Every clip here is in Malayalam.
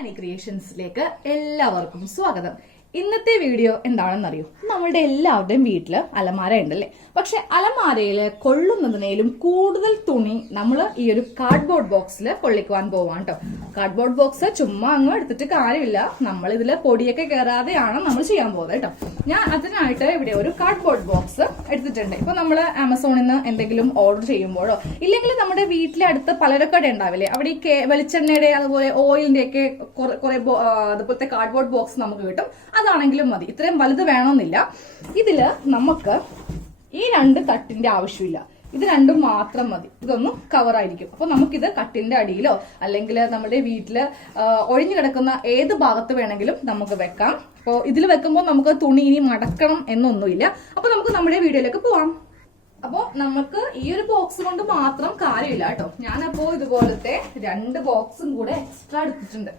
ക്രിയേഷൻസിലേക്ക് എല്ലാവർക്കും സ്വാഗതം. ഇന്നത്തെ വീഡിയോ എന്താണെന്നറിയോ? നമ്മളുടെ എല്ലാവരുടെയും വീട്ടില് അലമാര ഉണ്ടല്ലേ. പക്ഷെ അലമാരയില് കൊള്ളുന്നതിനേലും കൂടുതൽ തുണി നമ്മൾ ഈ ഒരു കാർഡ്ബോർഡ് ബോക്സിൽ കൊള്ളിക്കുവാൻ പോവാൻ കേട്ടോ. കാർഡ്ബോർഡ് ബോക്സ് ചുമ്മാ അങ്ങ് എടുത്തിട്ട് കാര്യമില്ല, നമ്മൾ ഇതില് പൊടിയൊക്കെ കയറാതെയാണ് നമ്മൾ ചെയ്യാൻ പോകുന്നത് കേട്ടോ. ഞാൻ അതിനായിട്ട് ഇവിടെ ഒരു കാർഡ്ബോർഡ് ബോക്സ് എടുത്തിട്ടുണ്ട്. ഇപ്പൊ നമ്മൾ ആമസോണിൽ നിന്ന് എന്തെങ്കിലും ഓർഡർ ചെയ്യുമ്പോഴോ ഇല്ലെങ്കിൽ നമ്മുടെ വീട്ടിലെ അടുത്ത് പലചരക്കട ഉണ്ടാവില്ലേ, അവിടെ ഈ വെളിച്ചെണ്ണയുടെ അതുപോലെ ഓയിലിന്റെ ഒക്കെ കുറെ അതുപോലത്തെ കാർഡ്ബോർഡ് ബോക്സ് നമുക്ക് കിട്ടും. അതാണെങ്കിലും മതി, ഇത്രയും വലുത് വേണമെന്നില്ല. ഇതില് നമുക്ക് ഈ രണ്ട് തട്ടിന്റെ ആവശ്യമില്ല, ഇത് രണ്ടും മാത്രം മതി. ഇതൊന്നും കവർ ആയിരിക്കും. അപ്പൊ നമുക്കിത് കട്ടിന്റെ അടിയിലോ അല്ലെങ്കിൽ നമ്മുടെ വീട്ടില് ഒഴിഞ്ഞു കിടക്കുന്ന ഏത് ഭാഗത്ത് വേണമെങ്കിലും നമുക്ക് വെക്കാം. അപ്പോൾ ഇതിൽ വെക്കുമ്പോൾ നമുക്ക് തുണി ഇനി മടക്കണം എന്നൊന്നുമില്ല. അപ്പൊ നമുക്ക് നമ്മുടെ വീഡിയോയിലേക്ക് പോവാം. അപ്പോ നമുക്ക് ഈ ഒരു ബോക്സ് കൊണ്ട് മാത്രം കാര്യമില്ല കേട്ടോ. ഞാനപ്പോ ഇതുപോലത്തെ 2 ബോക്സും കൂടെ എക്സ്ട്രാ എടുത്തിട്ടുണ്ട്.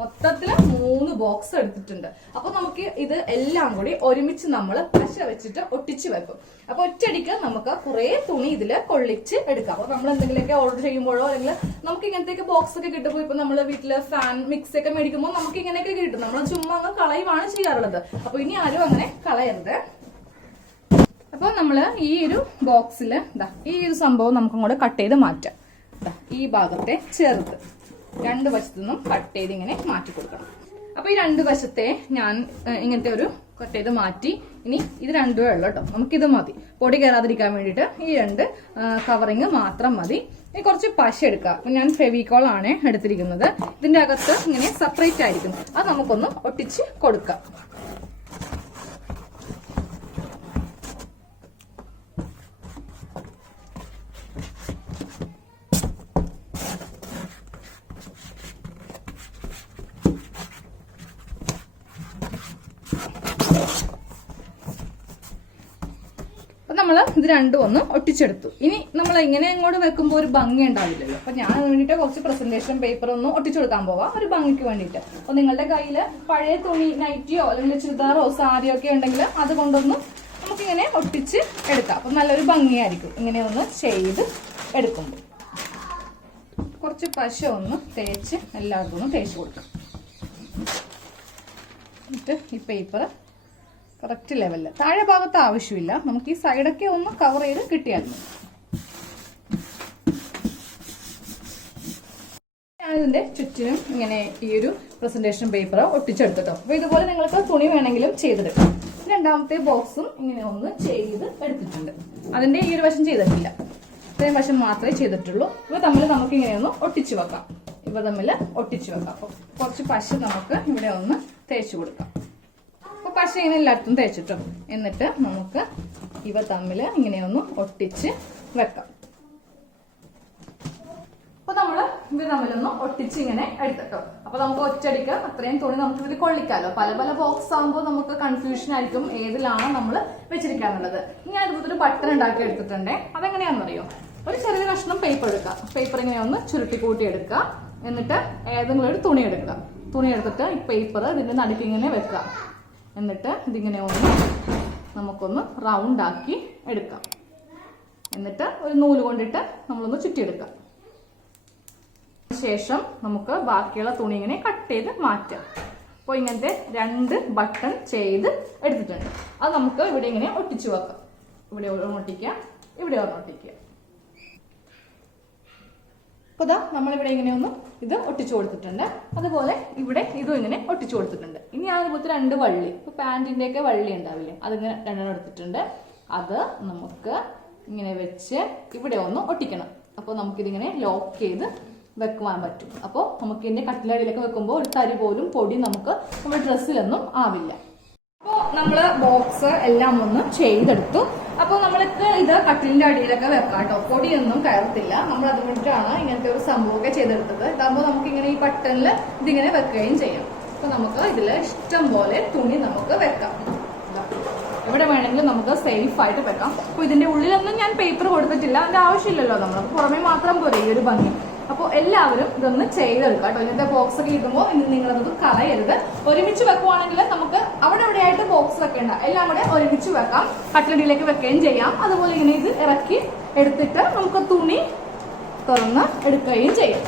മൊത്തത്തില് 3 ബോക്സ് എടുത്തിട്ടുണ്ട്. അപ്പൊ നമുക്ക് ഇത് എല്ലാം കൂടി ഒരുമിച്ച് നമ്മൾ പശ വെച്ചിട്ട് ഒട്ടിച്ച് വെക്കും. അപ്പൊ ഒറ്റയടിക്ക് നമുക്ക് കുറെ തുണി ഇതില് കൊള്ളിച്ച് എടുക്കാം. അപ്പൊ നമ്മൾ എന്തെങ്കിലുമൊക്കെ ഓർഡർ ചെയ്യുമ്പോഴോ അല്ലെങ്കിൽ നമുക്ക് ഇങ്ങനത്തെ ബോക്സ് ഒക്കെ കിട്ടുമ്പോൾ ഇപ്പൊ നമ്മള് വീട്ടില് ഫാൻ മിക്സ് ഒക്കെ മേടിക്കുമ്പോൾ നമുക്ക് ഇങ്ങനെയൊക്കെ കിട്ടും. നമ്മൾ ചുമ്മാ അങ്ങ് കളയുവാണ് ചെയ്യാറുള്ളത്. അപ്പൊ ഇനി ആരും അങ്ങനെ കളയരുത്. അപ്പൊ നമ്മള് ഈ ഒരു ബോക്സില് ഈ ഒരു സംഭവം നമുക്കും കൂടെ കട്ട് ചെയ്ത് മാറ്റാം. ഈ ഭാഗത്തെ ചെറുത് 2 വശത്തു നിന്നും കട്ട് ചെയ്ത് ഇങ്ങനെ മാറ്റി കൊടുക്കണം. അപ്പൊ ഈ 2 വശത്തെ ഞാൻ ഇങ്ങനത്തെ ഒരു കട്ട് ചെയ്ത് മാറ്റി. ഇനി ഇത് 2 ഉള്ളു കേട്ടോ, നമുക്കിത് മതി. പൊടി കയറാതിരിക്കാൻ വേണ്ടിയിട്ട് ഈ 2 കവറിങ് മാത്രം മതി. ഇനി കുറച്ച് പശ എടുക്കാം. ഞാൻ ഫെവിക്കോൾ ആണ് എടുത്തിരിക്കുന്നത്. ഇതിന്റെ അകത്ത് ഇങ്ങനെ സെപ്പറേറ്റ് ആയിരിക്കും, അത് നമുക്കൊന്ന് ഒട്ടിച്ച് കൊടുക്കാം. നമ്മള് ഇത് 2 ഒന്ന് ഒട്ടിച്ചെടുത്തു. ഇനി നമ്മൾ ഇങ്ങനെ അങ്ങോട്ട് വെക്കുമ്പോൾ ഒരു ഭംഗി ഉണ്ടാവില്ലല്ലോ. അപ്പൊ ഞാൻ വേണ്ടിട്ട് കുറച്ച് പ്രസന്റേഷൻ പേപ്പർ ഒന്ന് ഒട്ടിച്ചു കൊടുക്കാൻ പോവാം, ഒരു ഭംഗിക്ക് വേണ്ടിയിട്ട്. അപ്പൊ നിങ്ങളുടെ കയ്യിൽ പഴയ തുണി നൈറ്റിയോ അല്ലെങ്കിൽ ചുരിദാറോ സാരിയോ ഒക്കെ ഉണ്ടെങ്കിൽ അതുകൊണ്ടൊന്നും നമുക്കിങ്ങനെ ഒട്ടിച്ച് എടുക്കാം. അപ്പൊ നല്ലൊരു ഭംഗിയായിരിക്കും ഇങ്ങനെ ഒന്ന് ചെയ്ത് എടുക്കുമ്പോൾ. കുറച്ച് പശ ഒന്ന് തേച്ച് എല്ലാവർക്കും ഒന്ന് തേച്ച് കൊടുക്കാം. എന്നിട്ട് ഈ പേപ്പർ കറക്റ്റ് ലെവലില്, താഴെ ഭാഗത്ത് ആവശ്യമില്ല, നമുക്ക് ഈ സൈഡൊക്കെ ഒന്ന് കവർ ചെയ്ത് കിട്ടിയാൽ മതി. ഞാനിതിന്റെ ചുറ്റിനും ഇങ്ങനെ ഈ ഒരു പ്രസന്റേഷൻ പേപ്പർ ഒട്ടിച്ചെടുത്തിട്ടോ. അപ്പൊ ഇതുപോലെ നിങ്ങൾക്ക് തുണി വേണമെങ്കിലും ചെയ്തെടുക്കാം. രണ്ടാമത്തെ ബോക്സും ഇങ്ങനെ ഒന്ന് ചെയ്ത് എടുത്തിട്ടുണ്ട്. അതിന്റെ ഈ ഒരു വശം ചെയ്തിട്ടില്ല, ഇത്രയും വശം മാത്രമേ ചെയ്തിട്ടുള്ളൂ. ഇവ തമ്മിൽ നമുക്ക് ഇങ്ങനെ ഒന്ന് ഒട്ടിച്ചു വെക്കാം. ഇവ തമ്മിൽ ഒട്ടിച്ചു വെക്കാം. അപ്പൊ കുറച്ച് പശ നമുക്ക് ഇവിടെ ഒന്ന് തേച്ചു കൊടുക്കാം. പശ ഇങ്ങനെ എല്ലായിടത്തും തേച്ചിട്ടോ. എന്നിട്ട് നമുക്ക് ഇവ തമ്മിൽ ഇങ്ങനെയൊന്ന് ഒട്ടിച്ച് വെക്കാം. അപ്പൊ നമ്മള് ഇവ തമ്മിലൊന്ന് ഒട്ടിച്ച് ഇങ്ങനെ എടുത്തിട്ടോ. അപ്പൊ നമുക്ക് ഒറ്റയടിക്ക് അത്രയും തുണി നമുക്ക് ഇതിൽ കൊള്ളിക്കാലോ. പല പല ബോക്സ് ആകുമ്പോൾ നമുക്ക് കൺഫ്യൂഷൻ ആയിരിക്കും ഏതിലാണ് നമ്മൾ വെച്ചിരിക്കാന്നുള്ളത്. ഞാൻ ഇതുപോലെ ബട്ടൺ ഉണ്ടാക്കി എടുത്തിട്ടുണ്ടേ. അതെങ്ങനെയാണെന്നറിയോ? ഒരു ചെറിയ കഷ്ണം പേപ്പർ എടുക്കുക. പേപ്പർ ഇങ്ങനെ ഒന്ന് ചുരുട്ടി കൂട്ടി എടുക്കുക. എന്നിട്ട് ഏതെങ്കിലും ഒരു തുണി എടുക്കുക. തുണി എടുത്തിട്ട് ഈ പേപ്പർ ഇതിന്റെ നടുക്ക് ഇങ്ങനെ വെക്കുക. എന്നിട്ട് ഇതിങ്ങനെ ഒന്ന് നമുക്കൊന്ന് റൗണ്ട് ആക്കി എടുക്കാം. എന്നിട്ട് ഒരു നൂല് കൊണ്ടിട്ട് നമ്മളൊന്ന് ചുറ്റിയെടുക്കാം. ശേഷം നമുക്ക് ബാക്കിയുള്ള തുണി ഇങ്ങനെ കട്ട് ചെയ്ത് മാറ്റാം. അപ്പോൾ ഇങ്ങനത്തെ 2 ബട്ടൺ ചെയ്ത് എടുത്തിട്ടുണ്ട്. അത് നമുക്ക് ഇവിടെ ഇങ്ങനെ ഒട്ടിച്ചു വെക്കാം. ഇവിടെ ഒട്ടിക്കാം, ഇവിടെ ഒട്ടിക്കുക. അപ്പോൾ ഇതാ നമ്മളിവിടെ ഇങ്ങനെയൊന്നും ഇത് ഒട്ടിച്ചു കൊടുത്തിട്ടുണ്ട്. അതുപോലെ ഇവിടെ ഇതും ഇങ്ങനെ ഒട്ടിച്ചു കൊടുത്തിട്ടുണ്ട്. ഇനി അതുപോലത്തെ 2 വള്ളി, ഇപ്പൊ പാൻറ്റിന്റെ ഒക്കെ വള്ളി ഉണ്ടാവില്ലേ, അതിങ്ങനെ 2 എടുത്തിട്ടുണ്ട്. അത് നമുക്ക് ഇങ്ങനെ വെച്ച് ഇവിടെ ഒന്ന് ഒട്ടിക്കണം. അപ്പോൾ നമുക്കിതിങ്ങനെ ലോക്ക് ചെയ്ത് വെക്കുവാൻ പറ്റും. അപ്പോൾ നമുക്ക് ഇതിന്റെ കട്ടിലടിയിലൊക്കെ വെക്കുമ്പോൾ ഒരു തരി പോലും പൊടി നമുക്ക് നമ്മുടെ ഡ്രസ്സിലൊന്നും ആവില്ല. അപ്പോൾ നമ്മള് ബോക്സ് എല്ലാം ഒന്ന് ചെയ്തെടുത്തു. അപ്പോൾ നമ്മൾക്ക് ഇത് കട്ടിലിന്റെ അടിയിലൊക്കെ വെക്കാം കേട്ടോ. പൊടിയൊന്നും കയറത്തില്ല. നമ്മൾ അതുകൊണ്ടിട്ടാണ് ഇങ്ങനത്തെ ഒരു സംഭവമൊക്കെ ചെയ്തെടുത്തത്. ഇതാകുമ്പോൾ നമുക്ക് ഇങ്ങനെ ഈ ബട്ടണിൽ ഇതിങ്ങനെ വെക്കുകയും ചെയ്യാം. അപ്പൊ നമുക്ക് ഇതില് ഇഷ്ടം പോലെ തുണി നമുക്ക് വെക്കാം. എവിടെ വേണമെങ്കിലും നമുക്ക് സേഫ് ആയിട്ട് വെക്കാം. അപ്പൊ ഇതിന്റെ ഉള്ളിലൊന്നും ഞാൻ പേപ്പർ കൊടുത്തിട്ടില്ല, അതിന്റെ ആവശ്യമില്ലല്ലോ. നമ്മൾ പുറമെ മാത്രം പോരെ ഈ ഒരു ഭംഗി. അപ്പോൾ എല്ലാവരും ഇതൊന്ന് ചെയ്തെടുക്കാം കേട്ടോ. ഇങ്ങനത്തെ ബോക്സ് ഒക്കെ ഇടുമ്പോൾ നിങ്ങളത് കളയരുത്. ഒരുമിച്ച് വെക്കുവാണെങ്കിൽ നമുക്ക് അവിടെ എവിടെയായിട്ട് ബോക്സ് വെക്കേണ്ട, എല്ലാം കൂടെ ഒരുമിച്ച് വെക്കാം. കട്ടിലടിയിലേക്ക് വെക്കുകയും ചെയ്യാം. അതുപോലെ ഇങ്ങനെ ഇത് ഇറക്കി എടുത്തിട്ട് നമുക്ക് തുണി തുറന്ന് എടുക്കുകയും ചെയ്യാം.